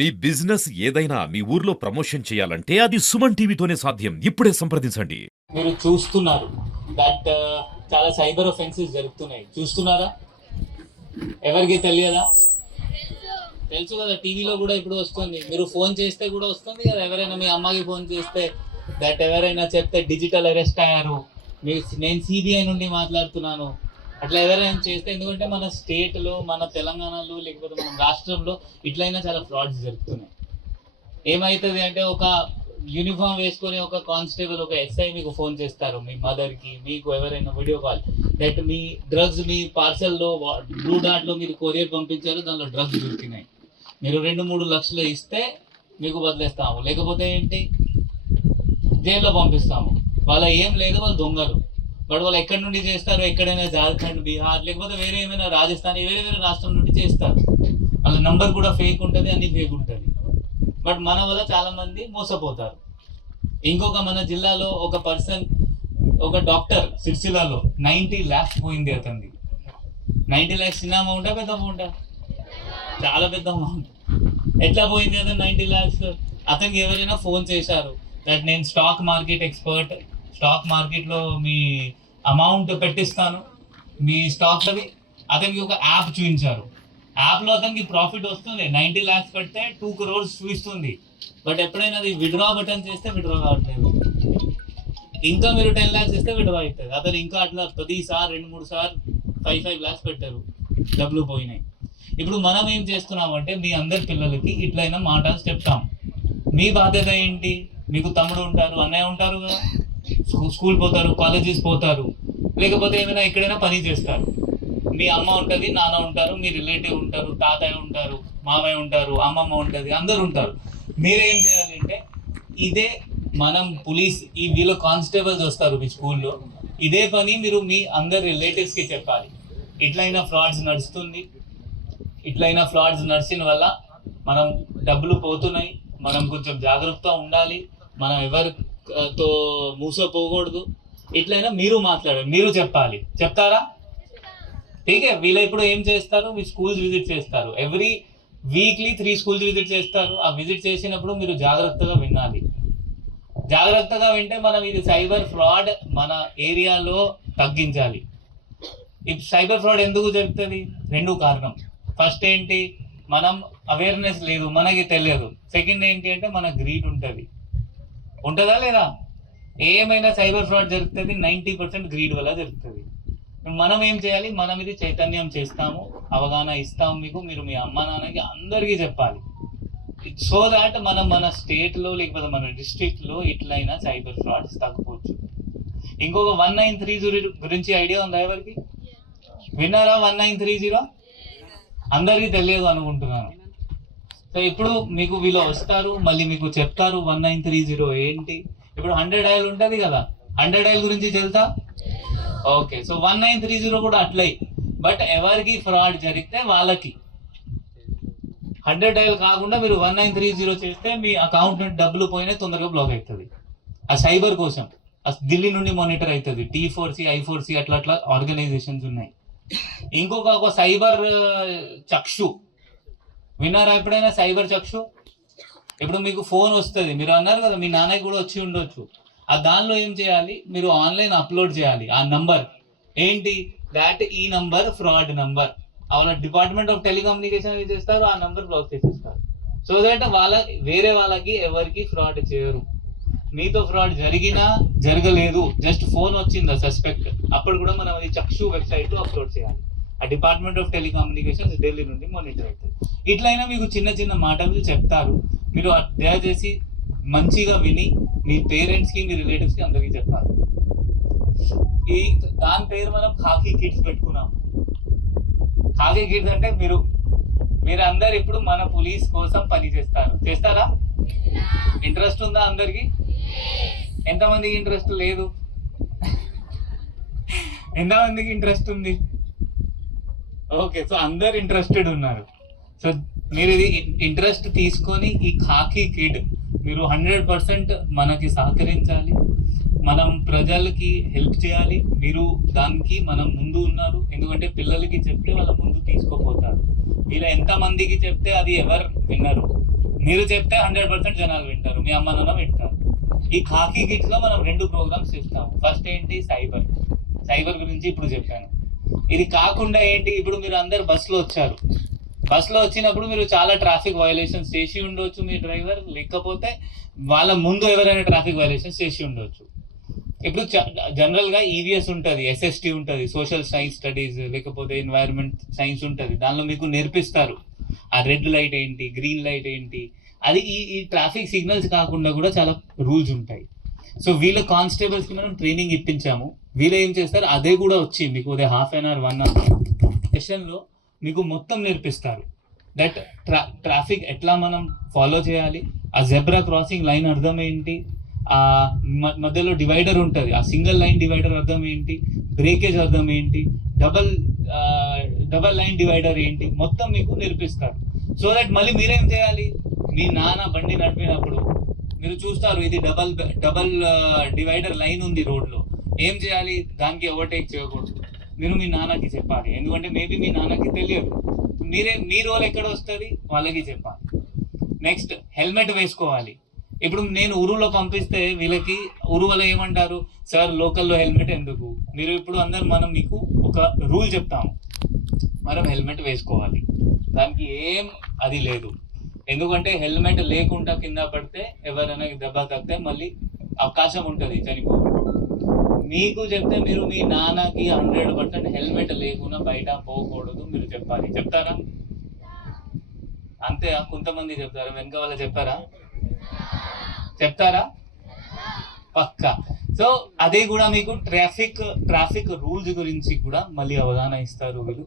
మీ business ఏదైనా మీ ఊర్లో promotion చేయాలంటే అది సుమన్ టీవీతోనే సాధ్యం. ఇప్పుడే సంప్రదించండి. మీరు చూస్తున్నారు దట్ చాలా సైబర్ ఒఫెన్సెస్ జరుగుతున్నాయి. చూస్తున్నారా? ఎవరికి తెలియదా? తెలుసు కదా, టీవీలో కూడా ఇప్పుడు వస్తుంది. మీరు ఫోన్ చేస్తే కూడా వస్తుంది కదా. ఎవరైనా మీ అమ్మకి ఫోన్ చేస్తే దట్ ఎవరైనా చెప్తే డిజిటల్ అరెస్ట్ అయ్యారు, నేను సిబిఐ నుండి మాట్లాడుతున్నాను, అట్లా ఎవరైనా చేస్తే. ఎందుకంటే మన స్టేట్లో, మన తెలంగాణలో, లేకపోతే మన రాష్ట్రంలో ఇట్లయినా చాలా ఫ్రాడ్స్ జరుగుతున్నాయి. ఏమవుతుంది అంటే, ఒక యూనిఫామ్ వేసుకొని ఒక కానిస్టేబుల్, ఒక ఎస్ఐ మీకు ఫోన్ చేస్తారు, మీ మదర్కి, మీకు ఎవరైనా వీడియో కాల్ దట్ మీ డ్రగ్స్, మీ పార్సల్లో బ్లూ డార్ట్లో మీరు కొరియర్ పంపించారు, దానిలో డ్రగ్స్ దొరికినాయి, మీరు 2-3 లక్షలు ఇస్తే మీకు వదిలేస్తాము, లేకపోతే ఏంటి జైల్లో పంపిస్తాము. వాళ్ళ ఏం లేదు, వాళ్ళు దొంగలు. బట్ వాళ్ళు ఎక్కడి నుండి చేస్తారు? ఎక్కడైనా జార్ఖండ్, బీహార్, లేకపోతే వేరే ఏమైనా రాజస్థాన్, వేరే వేరే రాష్ట్రం నుండి చేస్తారు. వాళ్ళ నంబర్ కూడా ఫేక్ ఉంటుంది, అన్ని ఫేక్ ఉంటుంది. బట్ మన వల్ల చాలా మంది మోసపోతారు. ఇంకొక మన జిల్లాలో ఒక పర్సన్, ఒక డాక్టర్ సిరిసిల్లలో 90 lakhs పోయింది అతనికి. 90 lakhs చిన్న అమౌంటా, పెద్ద అమౌంటా? చాలా పెద్ద అమౌంట్. ఎట్లా పోయింది అతను 90 lakhs? అతనికి ఎవరైనా ఫోన్ చేశారు దట్ నేను స్టాక్ మార్కెట్ ఎక్స్పర్ట్, స్టాక్ మార్కెట్లో మీ అమౌంట్ పెట్టిస్తాను, మీ స్టాక్స్ అవి. అతనికి ఒక యాప్ చూపించారు. యాప్లో అతనికి ప్రాఫిట్ వస్తుంది. 90 lakhs పెడితే 2 crores చూపిస్తుంది. బట్ ఎప్పుడైనా అది విడ్రా బటన్ చేస్తే విడ్రా కావట్లేదు. ఇంకా మీరు 10 lakhs ఇస్తే విడ్రా అవుతుంది. అతను ఇంకా అట్లా ప్రతిసారి 2-3 సార్లు 5 lakhs పెట్టారు, డబ్బులు పోయినాయి. ఇప్పుడు మనం ఏం చేస్తున్నామంటే, మీ అందరి పిల్లలకి ఇట్లయినా మాటలు చెప్తాం. మీ బాధ్యత ఏంటి? మీకు తమ్ముడు ఉంటారు, అన్నయ్య ఉంటారు కదా, స్కూల్ పోతారు, కాలేజెస్ పోతారు, లేకపోతే ఏమైనా ఎక్కడైనా పని చేస్తారు. మీ అమ్మ ఉంటుంది, నాన్న ఉంటారు, మీ రిలేటివ్ ఉంటారు, తాతయ్య ఉంటారు, మామయ్య ఉంటారు, అమ్మమ్మ ఉంటుంది, అందరు ఉంటారు. మీరేం చేయాలంటే, ఇదే మనం పోలీస్, వీళ్ళ కానిస్టేబుల్స్ వస్తారు మీ స్కూల్లో, ఇదే పని మీరు మీ అందరు రిలేటివ్స్కి చెప్పాలి. ఇట్లయినా ఫ్రాడ్స్ నడుస్తుంది, ఇట్లయినా ఫ్రాడ్స్ నడిచిన వల్ల మనం డబ్బులు పోతున్నాయి, మనం కొంచెం జాగ్రత్తగా ఉండాలి, మనం ఎవరితో మూసపోకూడదు. ఇట్లయినా మీరు మాట్లాడాలి, మీరు చెప్పాలి. చెప్తారా? ఠీకే. వీళ్ళ ఇప్పుడు ఏం చేస్తారు, మీ స్కూల్స్ విజిట్ చేస్తారు. ఎవ్రీ వీక్లీ 3 schools విజిట్ చేస్తారు. ఆ విజిట్ చేసినప్పుడు మీరు జాగ్రత్తగా వినాలి. జాగ్రత్తగా వింటే మనం ఇది సైబర్ ఫ్రాడ్ మన ఏరియాలో తగ్గించాలి. ఈ సైబర్ ఫ్రాడ్ ఎందుకు జరుగుతుంది? 2 కారణం. ఫస్ట్ ఏంటి, మనం అవేర్నెస్ లేదు, మనకి తెలియదు. సెకండ్ ఏంటి అంటే, మన గ్రీడ్ ఉంటుందా లేదా? ఏమైనా సైబర్ ఫ్రాడ్ జరుగుతుంది 90% గ్రీడ్ వల్ల జరుగుతుంది. మనం ఏం చేయాలి? మనం ఇది చైతన్యం చేస్తాము, అవగాహన ఇస్తాము మీకు, మీరు మీ అమ్మ నాన్నకి అందరికీ చెప్పాలి. సో దాట్ మనం మన స్టేట్లో, లేకపోతే మన డిస్ట్రిక్ట్లో ఇట్లయినా సైబర్ ఫ్రాడ్స్ తగ్గిపోవచ్చు. ఇంకొక 1930 గురించి ఐడియా ఉందా ఎవరికి? విన్నారా? 1930 అందరికీ తెలియదు అనుకుంటున్నాను. సో ఇప్పుడు మీకు వీళ్ళు వస్తారు, మళ్ళీ మీకు చెప్తారు 1930 ఏంటి. ఇప్పుడు 100 dial ఉంటుంది కదా, 100 dial గురించి తెలుసా? ఓకే. సో 1930 కూడా అట్లయి. బట్ ఎవరికి ఫ్రాడ్ జరిగితే వాళ్ళకి 100 dial కాకుండా మీరు 1930 చేస్తే మీ అకౌంట్ నుండి డబ్బులు పోయినా తొందరగా బ్లాక్ అవుతుంది. ఆ సైబర్ కోసం ఢిల్లీ నుండి మానిటర్ అవుతుంది. T4C, I4C అట్లా అట్లా ఆర్గనైజేషన్స్ ఉన్నాయి. ఇంకొక సైబర్ చక్షు విన్నారా ఎప్పుడైనా? సైబర్ చక్షు. ఇప్పుడు మీకు ఫోన్ వస్తుంది, మీరు అన్నారు కదా మీ నాన్నకి కూడా వచ్చి ఉండొచ్చు. ఆ దానిలో ఏం చేయాలి, మీరు ఆన్లైన్ అప్లోడ్ చేయాలి ఆ నంబర్. ఏంటి దాట్? ఈ నంబర్ ఫ్రాడ్ నంబర్. వాళ్ళ డిపార్ట్మెంట్ ఆఫ్ టెలికమ్యూనికేషన్ ఏం చేస్తారు, ఆ నంబర్ బ్లాక్ చేసేస్తారు. సో దట్ వేరే వాళ్ళకి ఎవరికి ఫ్రాడ్ చేయరు. మీతో ఫ్రాడ్ జరిగినా జరగలేదు, జస్ట్ ఫోన్ వచ్చిందా సస్పెక్ట్, అప్పుడు కూడా మనం అది చక్షు వెబ్సైట్ లో అప్లోడ్ చేయాలి. ఆ డిపార్ట్మెంట్ ఆఫ్ టెలికమ్యూనికేషన్స్ ఢిల్లీ నుండి మానిటర్ అవుతుంది. ఇట్లయినా మీకు చిన్న చిన్న మాటలు చెప్తారు, మీరు దయచేసి మంచిగా విని మీ పేరెంట్స్కి, మీ రిలేటివ్స్కి అందరికీ చెప్పాలి. దాని పేరు మనం ఖాకీ కిడ్స్ పెట్టుకున్నాం. ఖాకీ కిడ్స్ అంటే మీరు అందరు ఇప్పుడు మన పోలీస్ కోసం పని చేస్తారా? ఇంట్రెస్ట్ ఉందా అందరికి? ఎంతమందికి ఇంట్రెస్ట్ లేదు? ఎంతమందికి ఇంట్రెస్ట్ ఉంది? ఓకే. సో అందరు ఇంట్రెస్టెడ్ ఉన్నారు. సో మీరు ఇది ఇంట్రెస్ట్ తీసుకొని ఈ ఖాకీ కిడ్ మీరు 100% మనకి సహకరించాలి. మనం ప్రజలకి హెల్ప్ చేయాలి. మీరు దానికి మనం ముందు ఉన్నారు. ఎందుకంటే పిల్లలకి చెప్తే వాళ్ళ ముందు తీసుకోపోతారు. వీళ్ళ ఎంతమందికి చెప్తే అది ఎవరు వినరు. మీరు చెప్తే 100% జనాలు వింటారు, మీ అమ్మ నాన్న వింటారు. ఈ ఖాకీ కిట్ లో మనం 2 ప్రోగ్రామ్స్ ఇస్తాము. ఫస్ట్ ఏంటి, సైబర్ గురించి ఇప్పుడు చెప్పాను. ఇది కాకుండా ఏంటి, ఇప్పుడు మీరు అందరు బస్సులో వచ్చారు, బస్సులో వచ్చినప్పుడు మీరు చాలా ట్రాఫిక్ వైలేషన్స్ చేసి ఉండొచ్చు మీ డ్రైవర్, లేకపోతే వాళ్ళ ముందు ఎవరైనా ట్రాఫిక్ వైలేషన్స్ చేసి ఉండొచ్చు. ఇప్పుడు జనరల్ గా ఈవీఎస్ ఉంటుంది, ఎస్ఎస్టీ ఉంటుంది, సోషల్ సైన్స్ స్టడీస్ లేకపోతే ఎన్వైరన్మెంట్ సైన్స్ ఉంటుంది. దానిలో మీకు నేర్పిస్తారు ఆ రెడ్ లైట్ ఏంటి, గ్రీన్ లైట్ ఏంటి. అది ఈ ట్రాఫిక్ సిగ్నల్స్ కాకుండా కూడా చాలా రూల్స్ ఉంటాయి. సో వీళ్ళ కానిస్టేబుల్స్ కి మనం ట్రైనింగ్ ఇప్పించాము. వీళ్ళు ఏం చేస్తారు, అదే కూడా వచ్చి మీకు అదే half an hour 1 hour session లో మీకు మొత్తం నేర్పిస్తారు. దట్ ట్రాఫిక్ ఎట్లా మనం ఫాలో చేయాలి, ఆ జెబ్రా క్రాసింగ్ లైన్ అర్థం ఏంటి, ఆ మధ్యలో డివైడర్ ఉంటుంది, ఆ సింగిల్ లైన్ డివైడర్ అర్థం ఏంటి, బ్రేకేజ్ అర్థం ఏంటి, డబల్ లైన్ డివైడర్ ఏంటి, మొత్తం మీకు నేర్పిస్తారు. సో దట్ మళ్ళీ మీరేం చేయాలి, మీ నాన్న బండి నడిపినప్పుడు మీరు చూస్తారు ఇది డబల్ డివైడర్ లైన్ ఉంది రోడ్లో, ఏం చేయాలి, దానికి ఓవర్టేక్ చేయకూడదు. మీరు మీ నాన్నకి చెప్పాలి, ఎందుకంటే మేబీ మీ నాన్నకి తెలియదు. మీ రోల్ ఎక్కడ వస్తుంది, వాళ్ళకి చెప్పాలి. నెక్స్ట్ హెల్మెట్ వేసుకోవాలి. ఇప్పుడు నేను ఊరులో పంపిస్తే వీళ్ళకి ఊరు వల్ల ఏమంటారు, సార్ లోకల్లో హెల్మెట్ ఎందుకు, మీరు ఇప్పుడు మనం మీకు ఒక రూల్ చెప్తాము, మనం హెల్మెట్ వేసుకోవాలి, దానికి ఏం అది లేదు. ఎందుకంటే హెల్మెట్ లేకుండా కింద పడితే ఎవరైనా దెబ్బ తగ్గితే మళ్ళీ అవకాశం ఉంటుంది చనిపోవడం. మీకు చెప్తే మీరు మీ నాన్నకి 100% హెల్మెట్ లేకుండా బయట పోకూడదు మీరు చెప్పాలి. చెప్తారా? అంతే, కొంతమంది చెప్తారు, వెనక వాళ్ళు చెప్తారా? పక్కా. సో అదే కూడా మీకు ట్రాఫిక్ రూల్స్ గురించి కూడా మళ్ళీ అవగాహన ఇస్తారు వీళ్ళు.